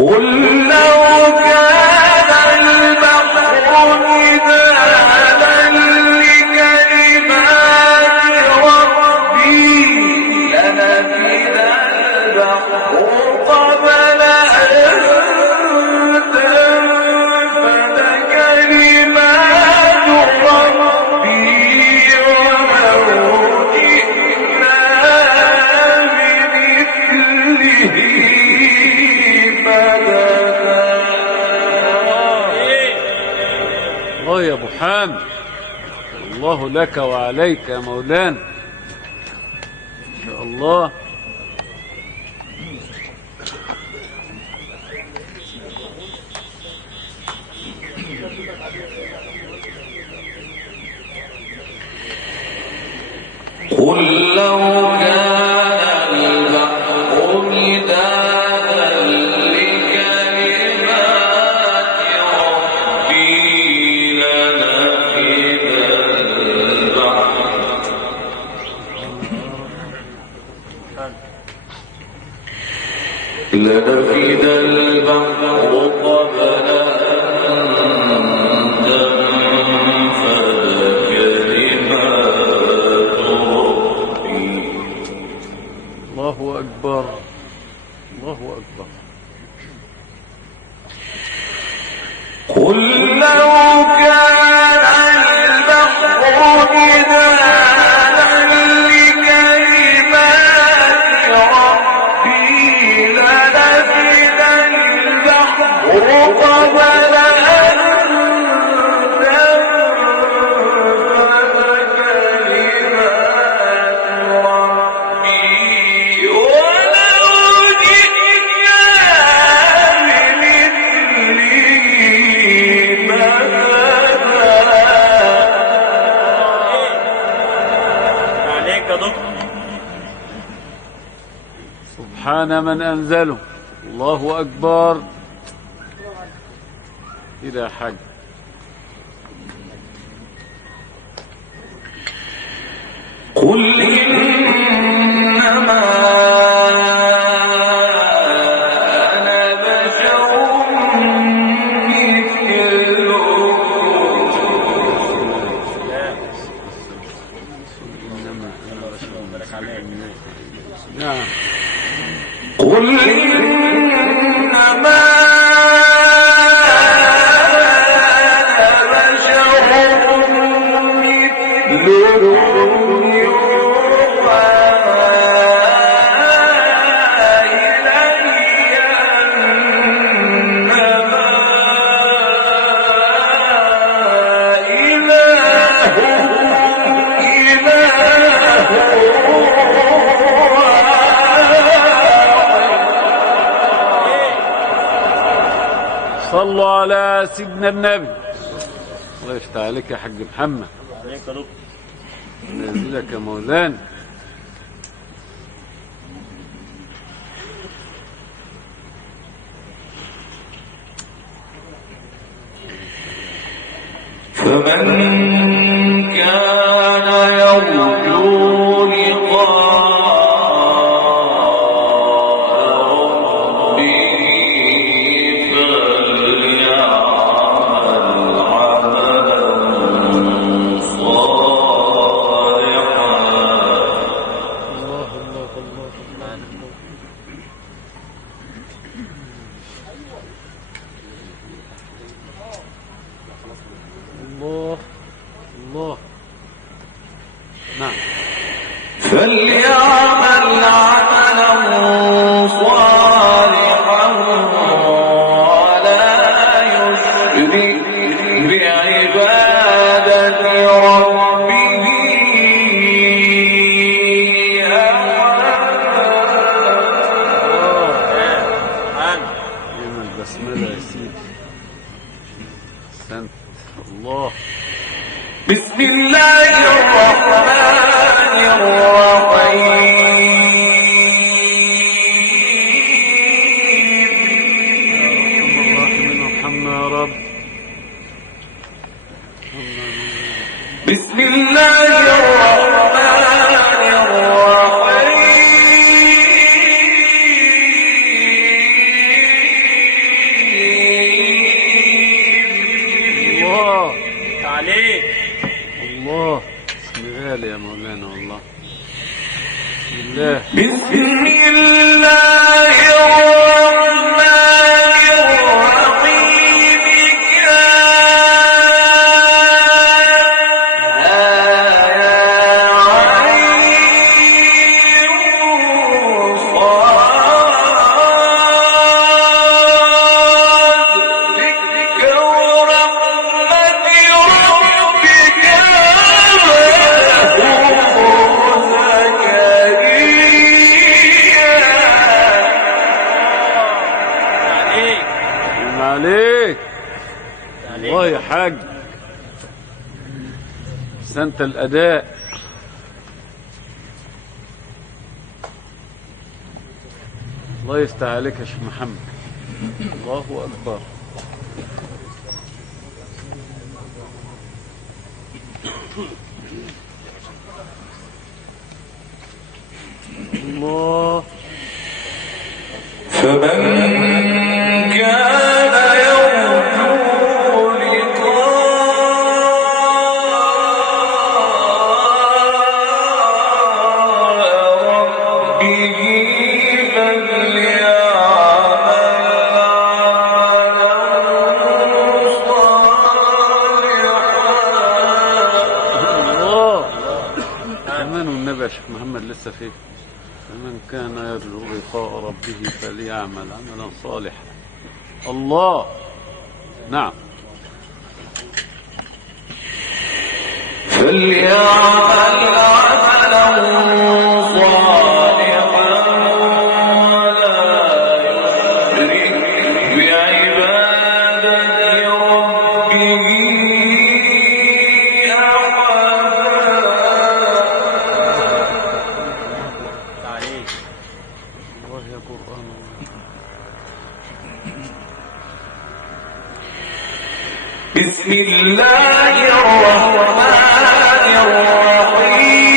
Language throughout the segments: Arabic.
قل لو كان البحر مدادا لكلمات ربي لنفد البحر قبل أن تنفد كلمات ربي ولو جئنا بمثله الله يا ابو حامد، الله لك وعليك يا مولانا، ان شاء الله. قل لو كان البحر مدادا لكلمات ربي لنفد البحر قبل أن تنفد كلمات ربي. الله أكبر، الله أكبر. قل لو كان البحر مدادا لكلمات ربي لنفد البحر قبل أن تنفد كلمات ربي ولو جئنا بمثله عليك يا دكتور. سبحان من أنزله. الله أكبر. إلى حج. قل إنما أنا بشر مثلكم. نعم. قل إنما أنا بشر مثلكم يوحى إلي أنما صلوا على سيدنا النبي. الله يفتح عليك يا حاج محمد. عليك يا دكتور. نازلك يا مولانا. فمن كان يرجو لقاء ربه فليعمل عملا صالحا. الله الله الله. الله الله. نعم. فليعمل عملا صالحا ولا يشرك بعبادة ربه أحدا. يوم البسملة يا سيدي. أحسنت. الله. بسم الله الرحمن الرحيم. ارحمنا يا رب. بسم الله الرحمن الرحيم. حالي يا مولانا والله. بسم الله. بسم الله الرحمن الرحيم عليك الله يا حاج، سنة الأداء. الله يفتح عليك يا شيخ محمد. الله أكبر. الله. فمن كان يرجو لقاء ربه النبي يا شيخ محمد لسه فيه. فمن كان يرجو لقاء ربه فليعمل عملا صالحا. الله. نعم. فليعمل عملا صالحا ولا يشرك بعبادة ربه بسم الله الرحمن الرحيم.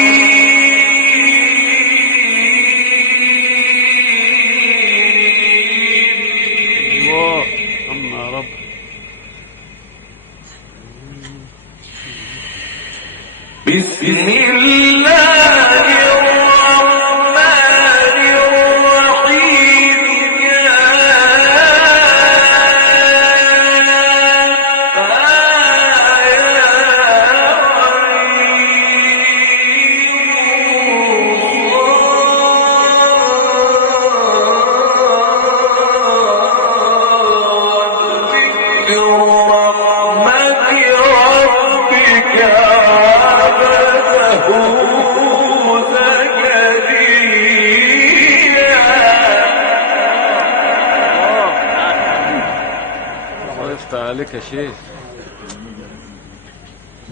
الله. أما رب. بسم الله الرحمن الرحيم. عليك يا شيخ.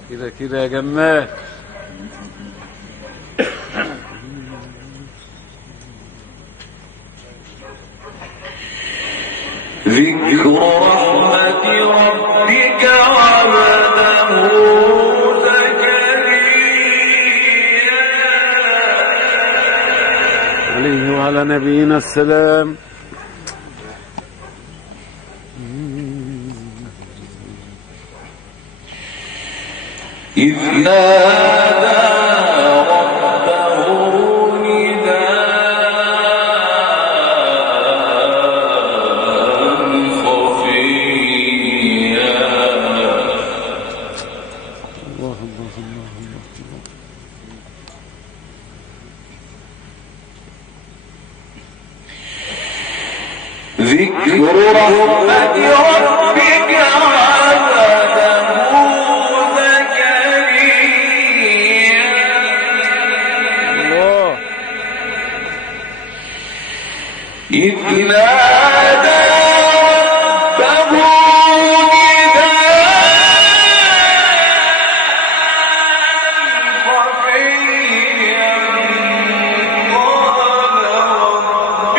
كده كده يا جمال. ذكر رحمة ربك عبده زكريا عليه وعلى نبينا السلام. إذ نادى ربه نداء خفيا. الله الله الله الله. ذكر رحمة ربك إذ نادى ربه نداء خفيا قال رب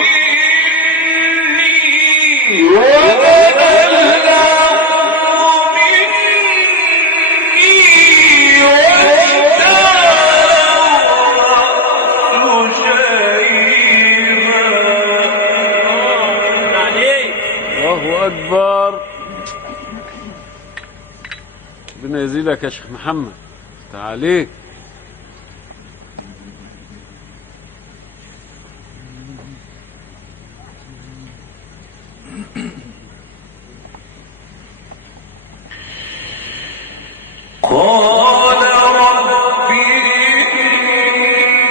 إني وبلغ الأمر مني واشتعل الله أكبر. ربنا يزيدك يا شيخ محمد. تعاليك. قال رب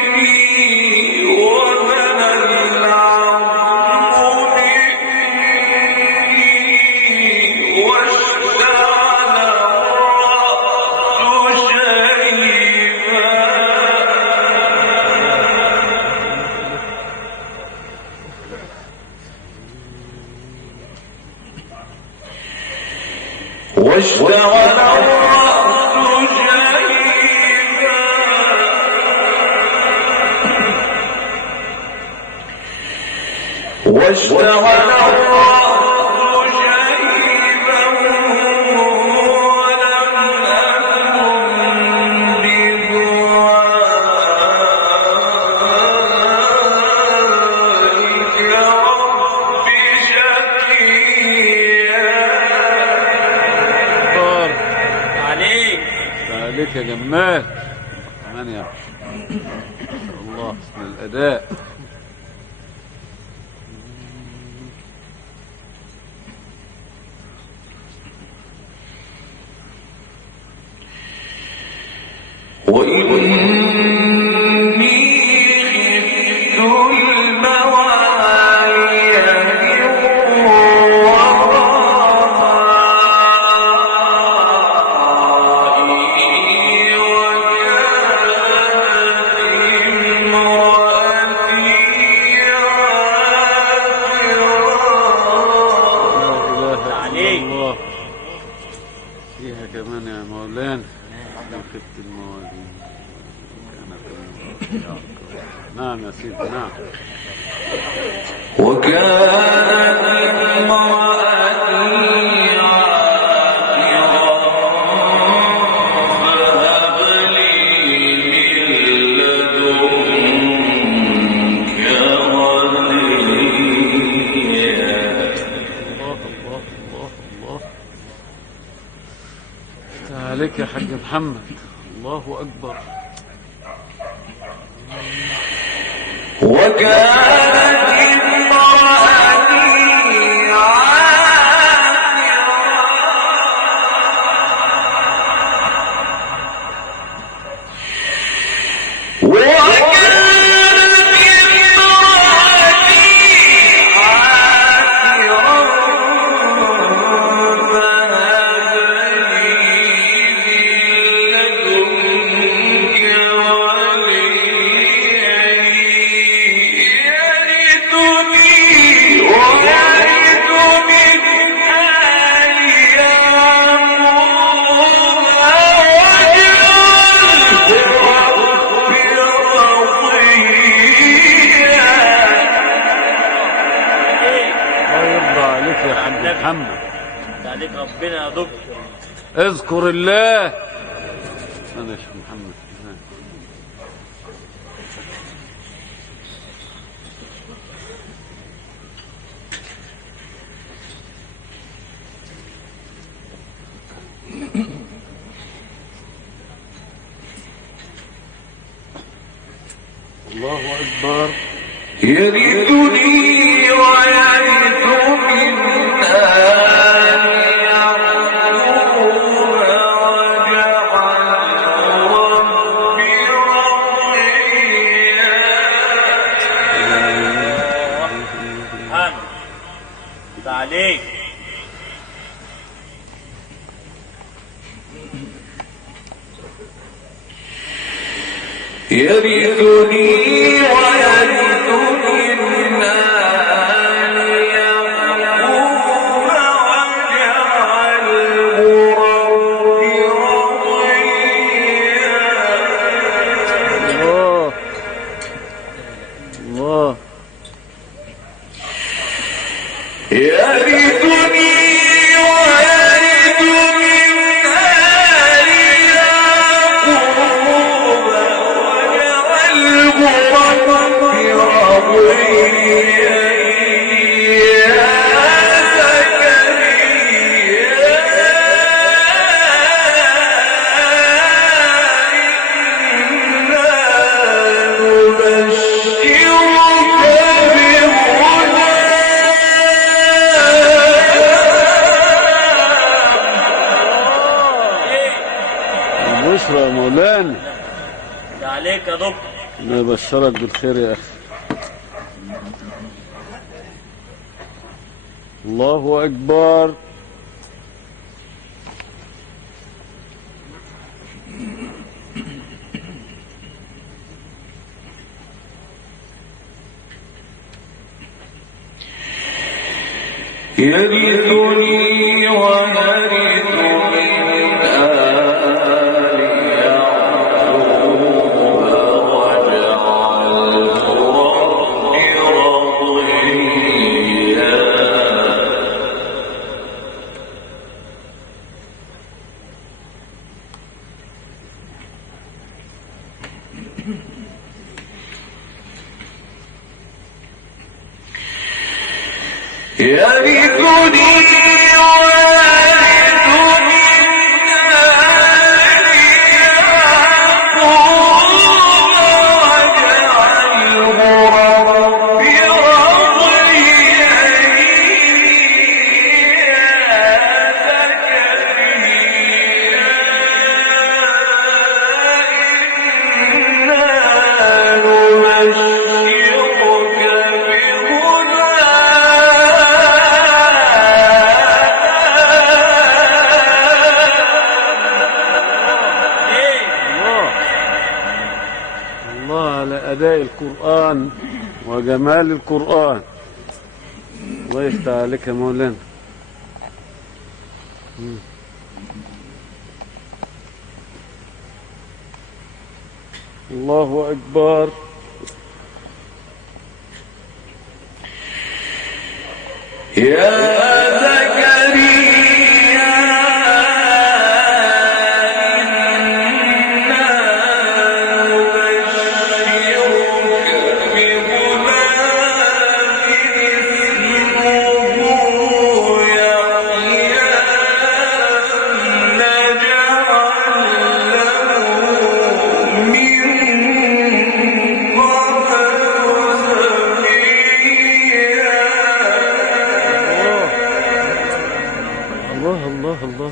إني وهن العظم مني واشتعل الرأس شيبا واشتعل واشتعل الرأس شيبا ولم أكن بدعائك رب شقيا. عليك عليك يا جمال كمان يا ما شاء الله حسن الأداء. وإني خفت الموالي من ورائي وكانت امرأتي لا إله إلا عليك. الله. فيها كمان يا مولانا خفت الموالين كانت نعم يا سيدي نعم. وكانت امرأتي فهب لي من لدنك وليا. الله الله الله الله. افتح عليك يا حاج محمد. الله أكبر. وكانت امرأتي محمد. عليك ربنا يا دكتور. اذكر الله. انا يا شيخ محمد. الله أكبر. يرثني ويرث من آل يعقوب واجعل ربي رضيا. محمد عليك. يرثني ويرث من آل يعقوب واجعله ربي رضيا. الله الله. يرثني ويرث من آل يعقوب واجعله ربي رضيا. يا زكريا إنا نبشرك بغلام مولانا ده عليك يا دكتور. أنا أبشرك بالخير يا أخي. الله أكبر. يرثني ويرث من آل يعقوب واجعله رب رضيا. يرثني ويرث من آل يعقوب واجعله رب رضيا. الله على أداء القرآن وجمال القرآن. الله يفتح عليك يا مولانا. الله أكبر. يا الله الله الله.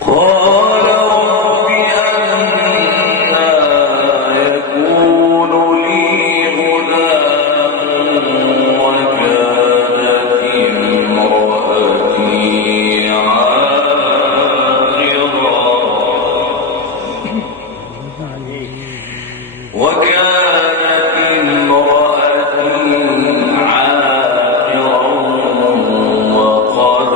قال رب أنى يكون لي غلام وكانت امرأتي عاقرا وقد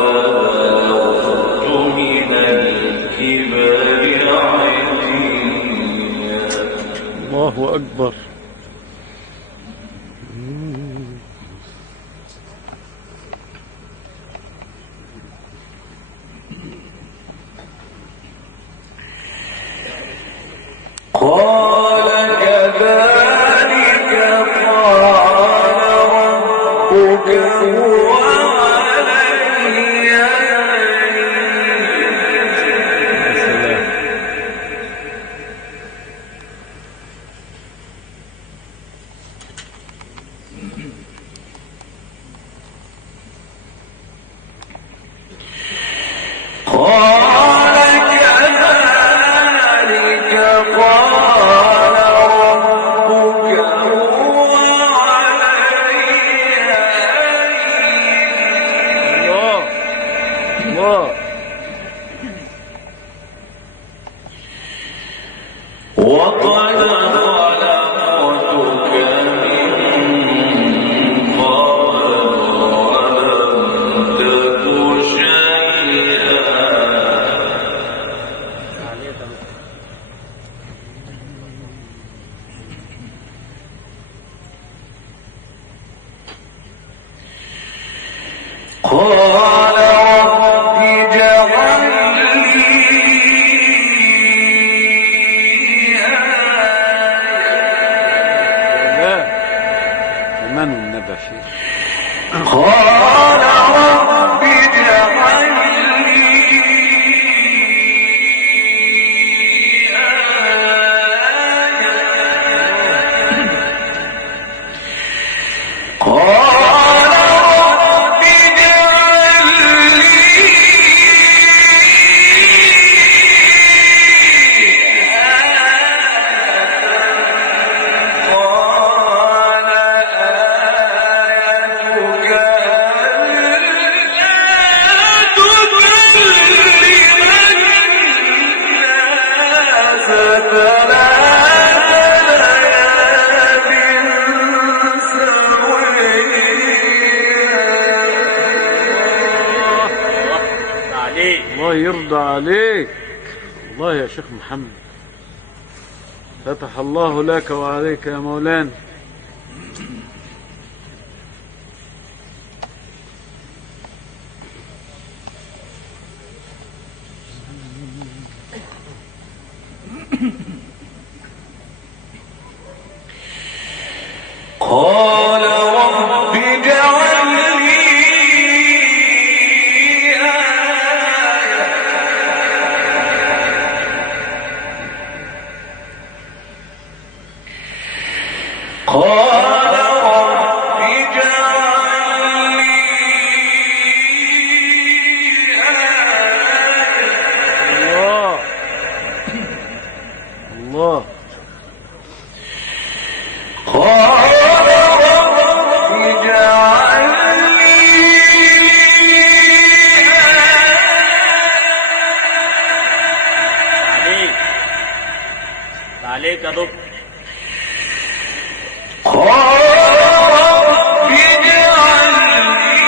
بلغت من الكبر عتيا. الله أكبر. قال كذلك قال ربك هو علي هين. عليك الله يرضى عليك. الله يا شيخ محمد، فتح الله لك وعليك يا مولانا. قال رب اجعل لي آية قال رب اجعل لي آية الله الله قال رب اجعل لي عليك عليك يا دكتور. قال رب اجعل لي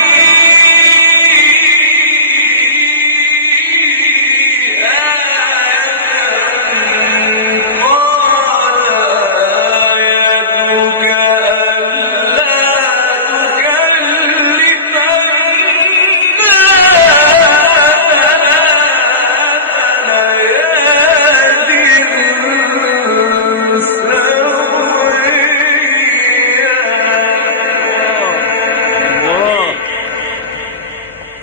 آية قال آيتك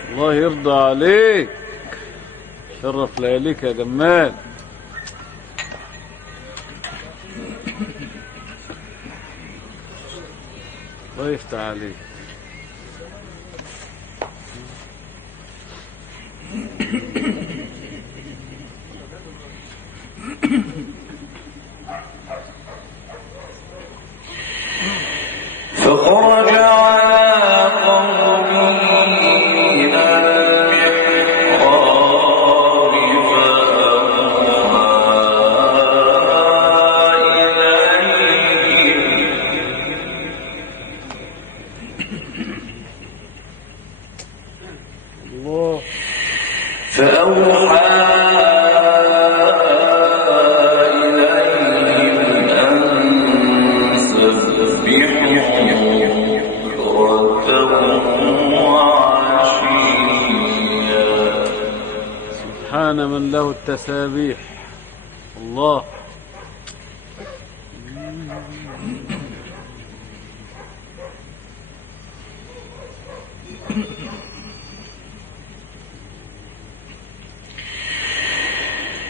الله يرضى عليك. شرف لياليك يا جمال. الله يفتح عليك. فخرج على قومه من المحراب فأوحى إليهم أن سبحوا بكرة وعشيا. سبحان من له التسابيح. الله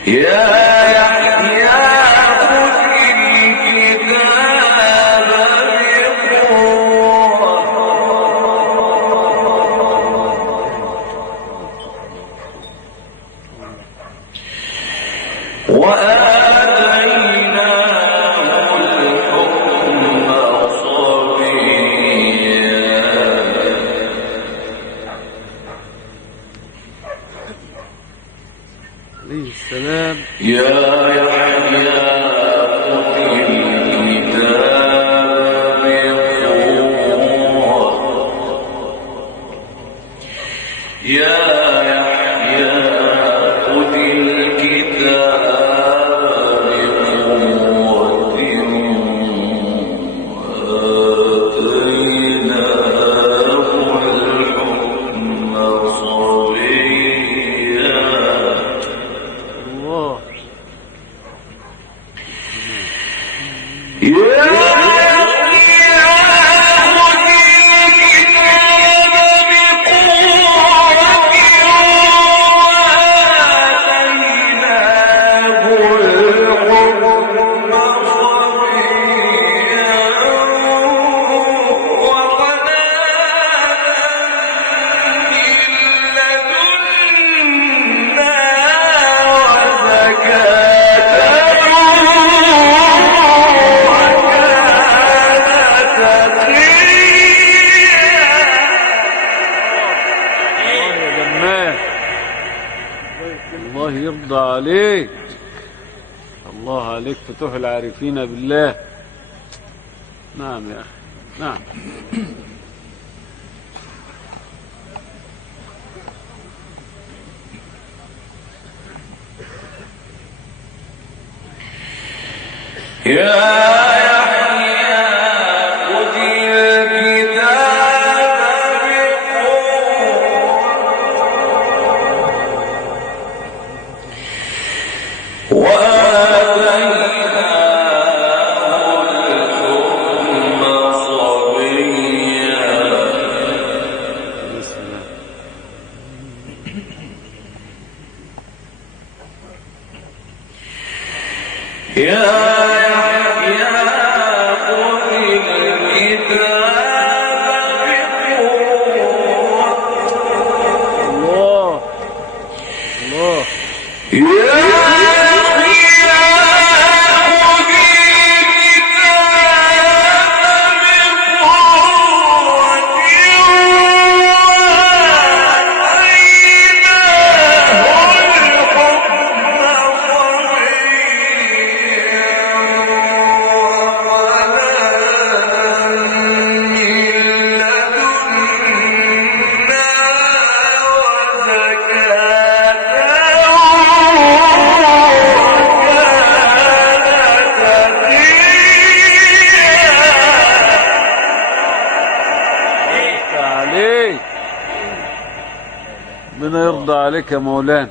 يا يحيى خذ الكتاب بقوة وآتيناه الحكم صبيا. عليه السلام. يا يحيى خذ الكتاب بقوة يا يحيى خذ الكتاب بقوة وآتيناه الحكم صبيا. الله الله يرضى عليك. الله عليك فتوح العارفين بالله. نعم يا أخي نعم. يا يحيى خذ الكتاب بقوة وآتيناه الحكم صبيا. بسم الله. يا الله الله عليك. ربنا يرضى عليك يا مولانا.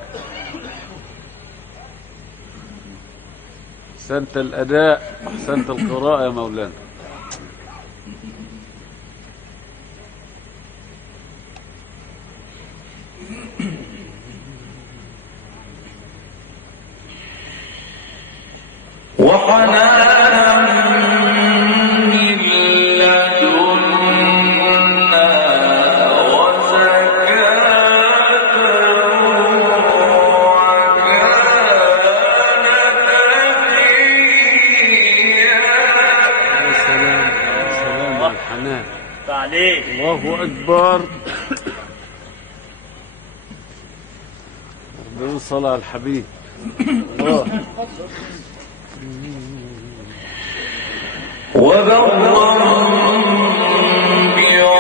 احسنت الاداء واحسنت القراءه يا مولانا. وحنانا من لدنا وزكاة وكان تقيا. يا سلام يا سلام على الحنان. عليك. الله اكبر. ربنا صل على الحبيب. الله. وبرا بوالديه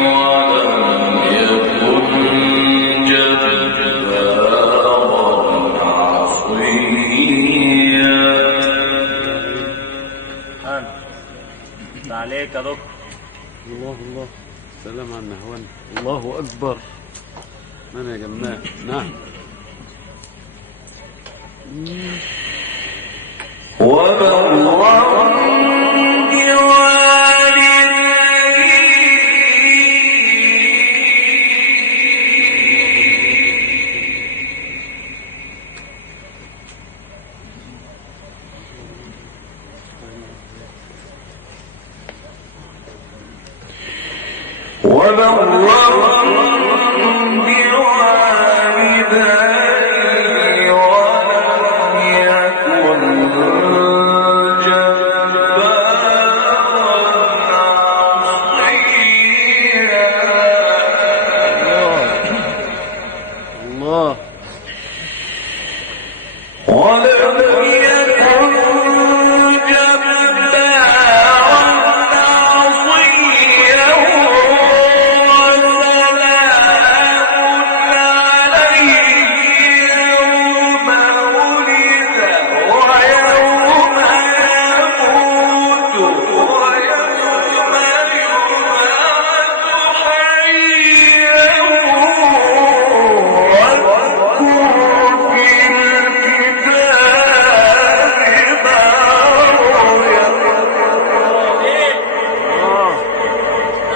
ولم يكن جبارا عصيا. عليك يا دكتور. الله الله. سلام على النهوان. الله اكبر. من يا جماعه. نعم. وبرا بوالديه ولم يكن الله. ولم يكن جبارا عصيا. وسلام عليه يوم ولد ويوم يموت ويوم يبعث حيا.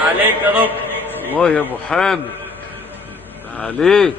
عليك يا دكتور. الله يا ابو حامد. عليك.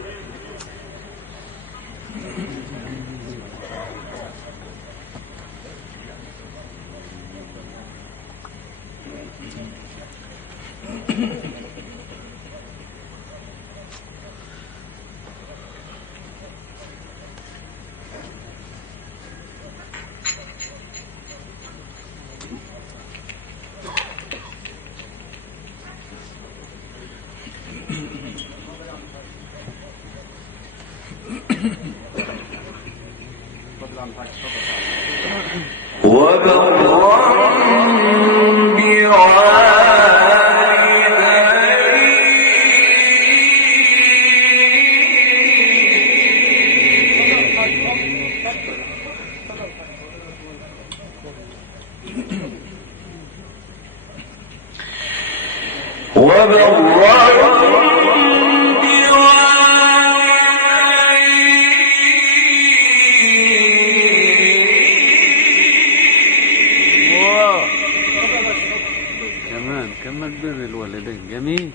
كمان كمان بر الوالدين جميل.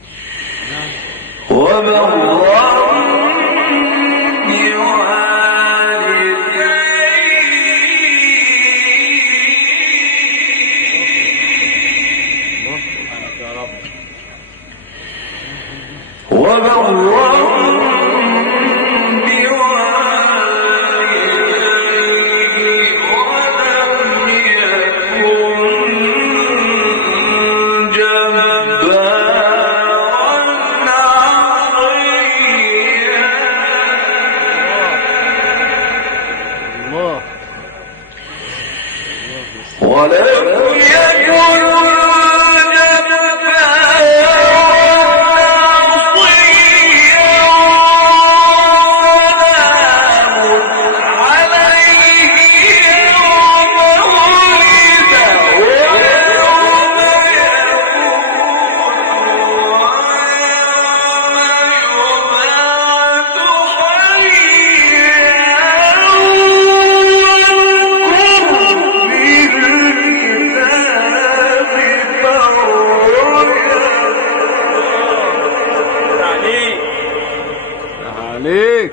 عليك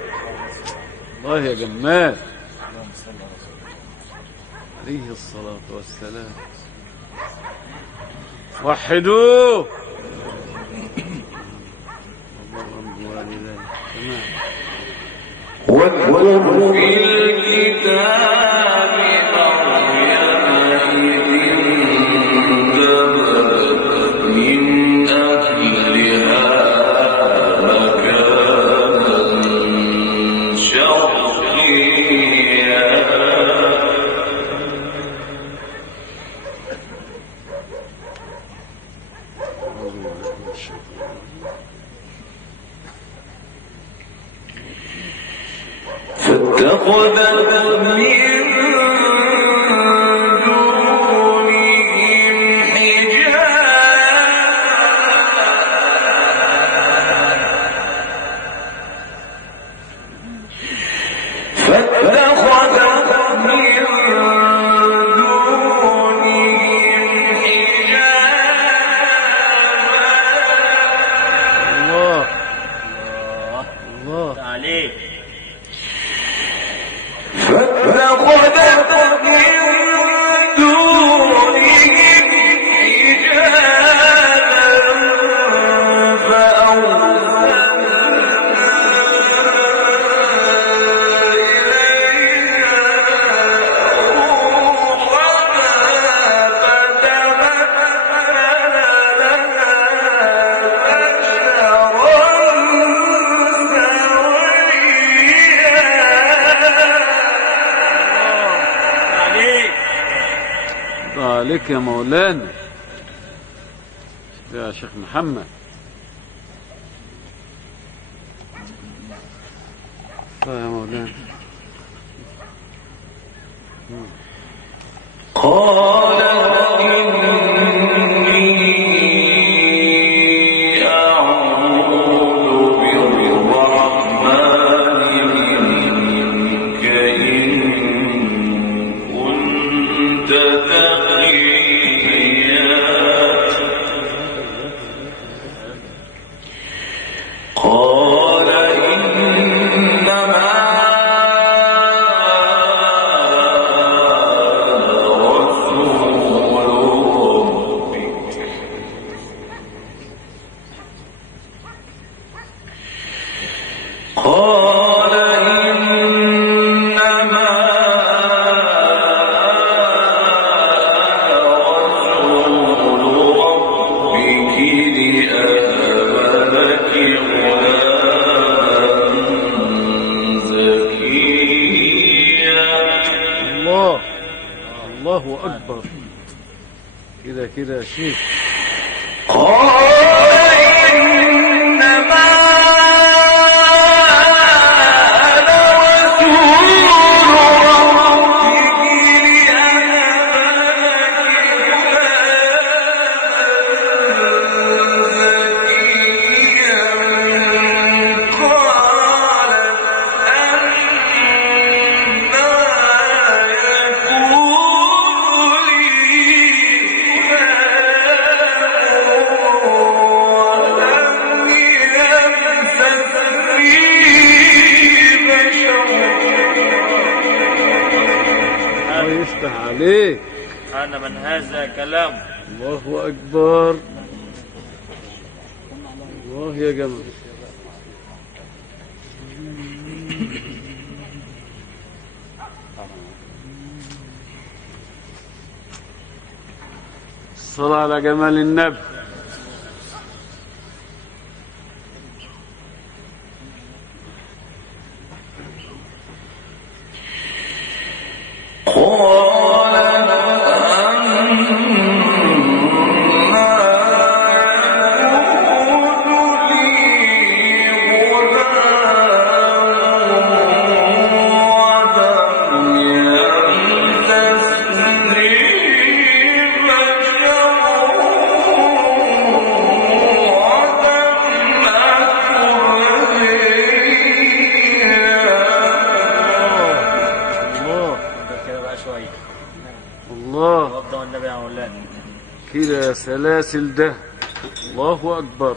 الله يا جمال عليه الصلاة والسلام. وحدوه واذكر في الكتاب مريم من أهلها مكانا شرقيا فاتخذت من دونهم عليك يا مولانا يا شيخ محمد. يا مولانا قال إنما رسول الله. الله أكبر. كده كده يا شيخ. الله يفتح عليك. أنا من هذا كلام. الله أكبر. الله يا جماعة. الصلاة على جمال النبي. الله وضع النبي يا مولانا. كده سلاسل ده. الله أكبر.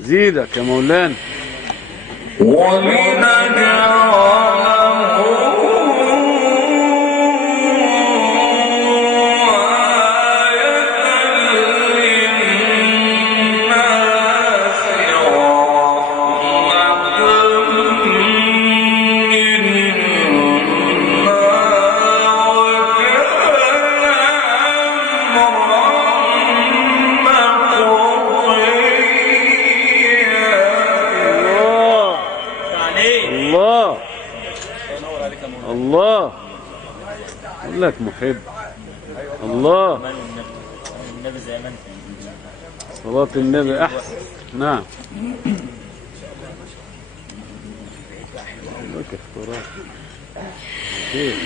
زيدك يا مولانا. الله أقول لك محب. الله النبي زي ما انت. صلاة النبي أحسن. نعم. لك اختراع كيف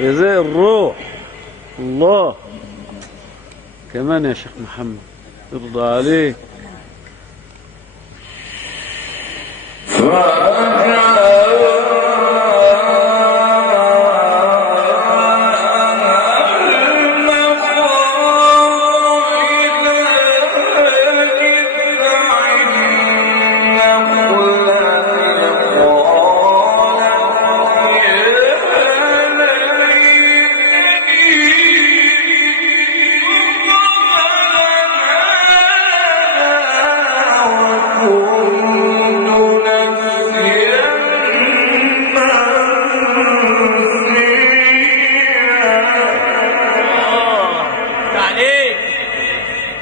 زي الروح. الله كمان يا شيخ محمد ارضى عليك.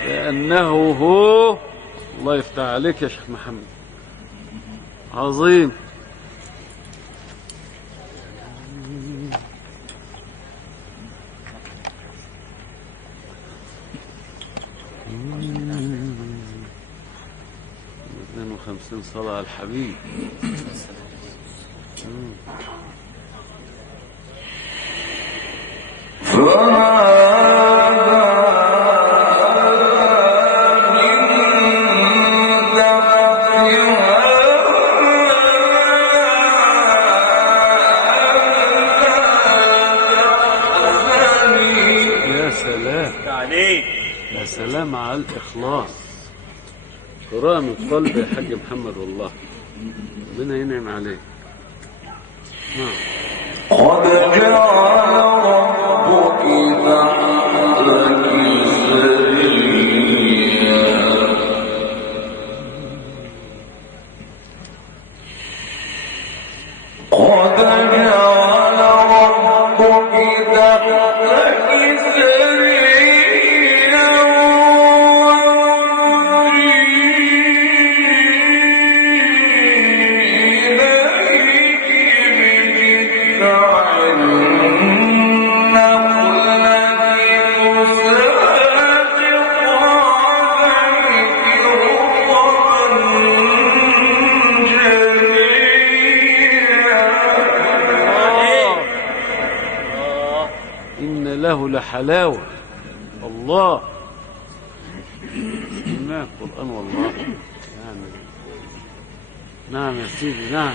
كأنه هو. الله يفتح عليك يا شيخ محمد. عظيم. وخمسين صلاة على الحبيب. سلام على الإخلاص، قراءة من قلب يا حاج محمد، والله ربنا ينعم عليك. نعم. قد جعل ربك تحتك سريا قد جعل ربك تحتك سريا إن له لحلاوة. الله، ما القرآن والله يعني. نعم يا سيدي، نعم.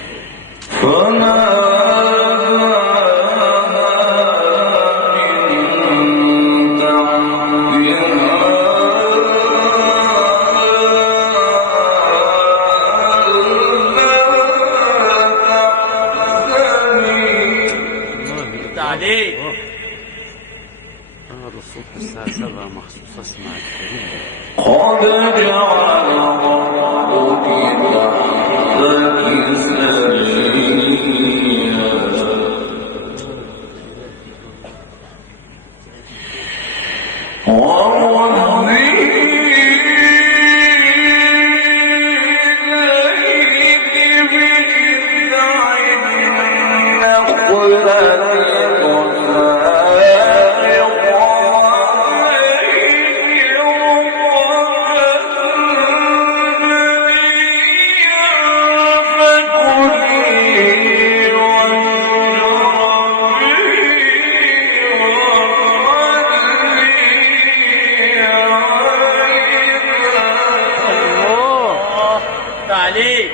عليك. أنا الصبح الساعة 7 مخصوص أسمع الكريم. قد جعل ربك تحتك سريا ووهبي إليك بجذع النخلة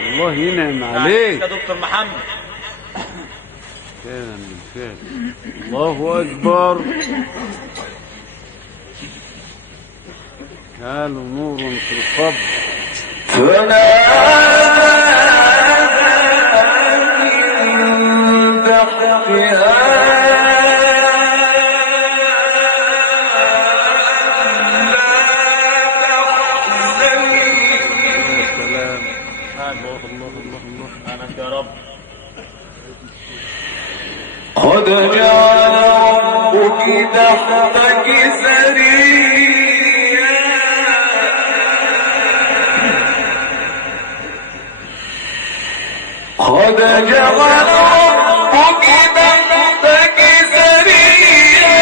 الله ينعم عليك عليك. يا دكتور محمد. فعلا بالفعل. الله أكبر. قالوا نور في القبر. قد جعل ربك تحتك سريا قد جعل ربك تحتك سريا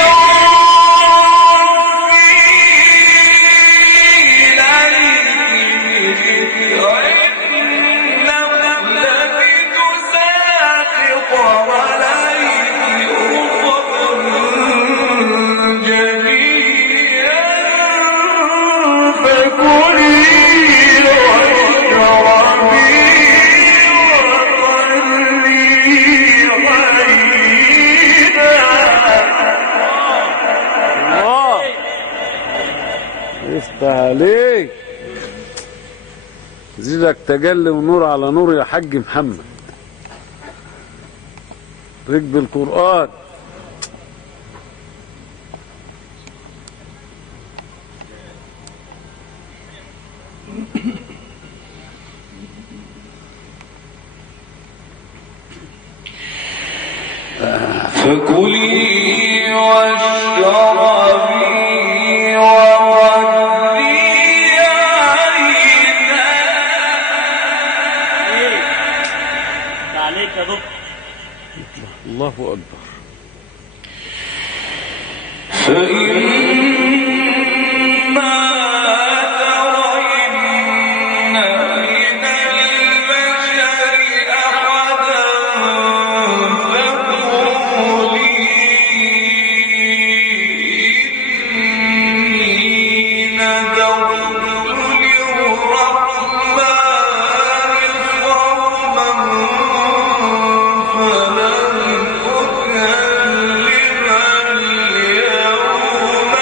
يفتح عليك. زيدك تجلي ونور على نور يا حاج محمد. ركب القرآن. فكلي واشربي وغدي عينا. عليك يا دكتور. الله أكبر. فإما ترين من البشر أحدا فقولي إني نذرت للرحمن صوما فلن أكلم اليوم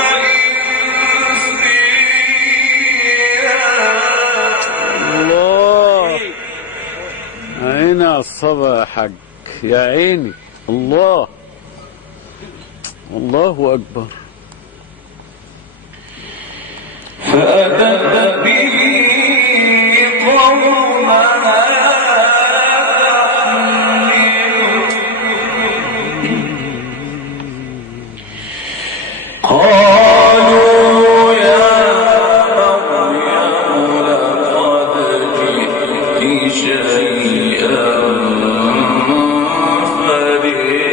يا عيني. الله الله أكبر. فأتت به قومها قالوا يا مريم لقد جئت شيئا فريا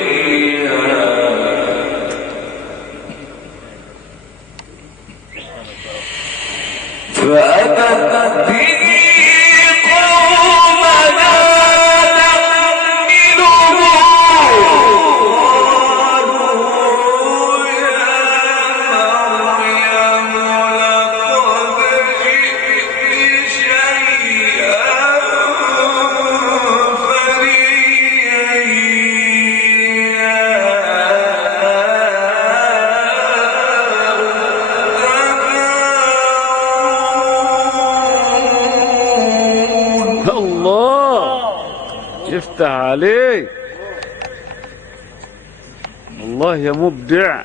فأتت به قومها تحمله قالوا يا مريم لقد جئت شيئا فريا. الله يفتح عليك. الله يا مبدع.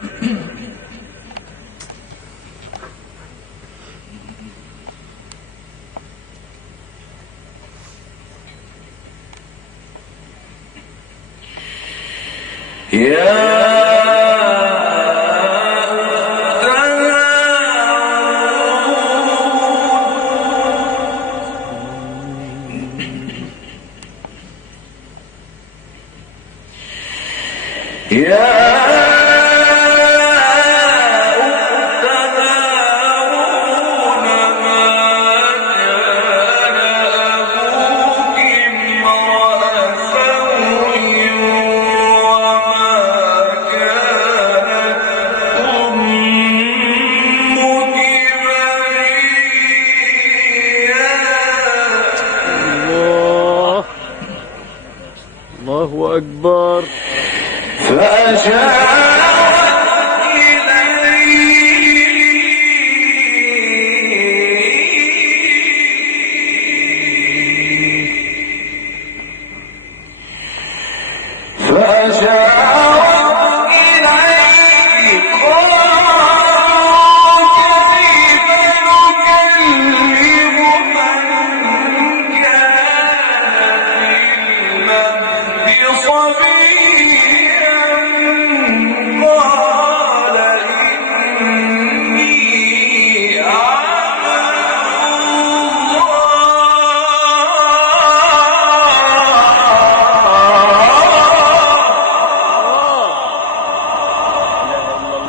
الله أكبر.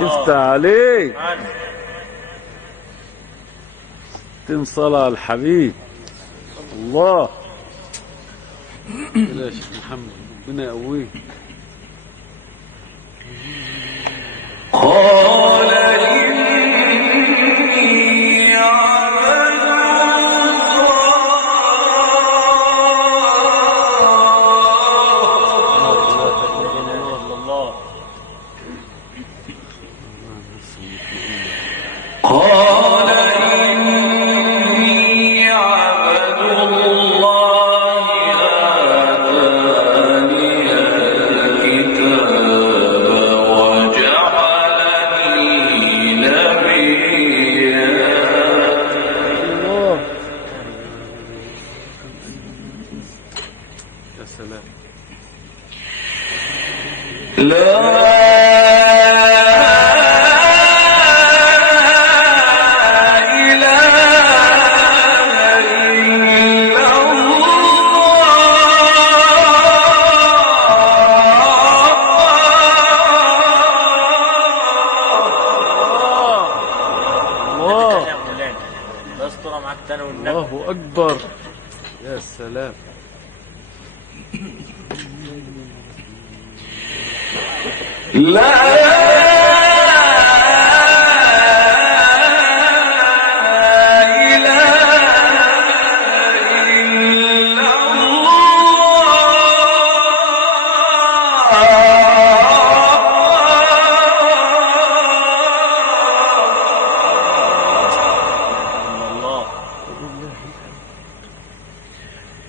يفتح عليك. صلاة على الحبيب. الله يا شيخ محمد ربنا يقويه. قال إني عبد الله. قال إني عبد الله آتاني الكتاب وجعلني نبيا. الله يا سلام. لا الله أكبر. يا سلام. لا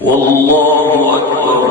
والله أكبر.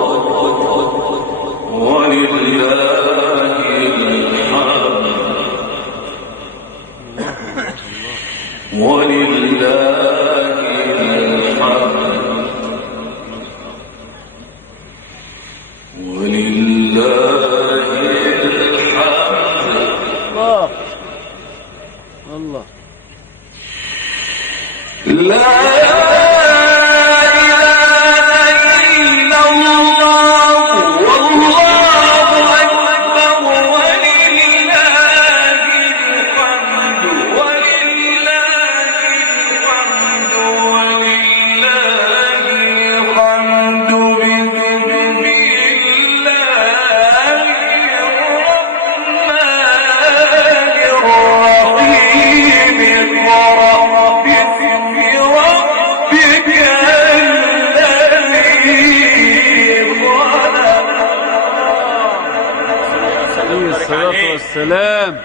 الصلاة عليك. والسلام.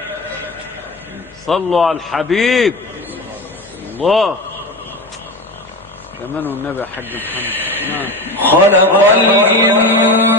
صلوا على الحبيب. الله كمان والنبي يا حاج محمد. نعم. خلق الإنسان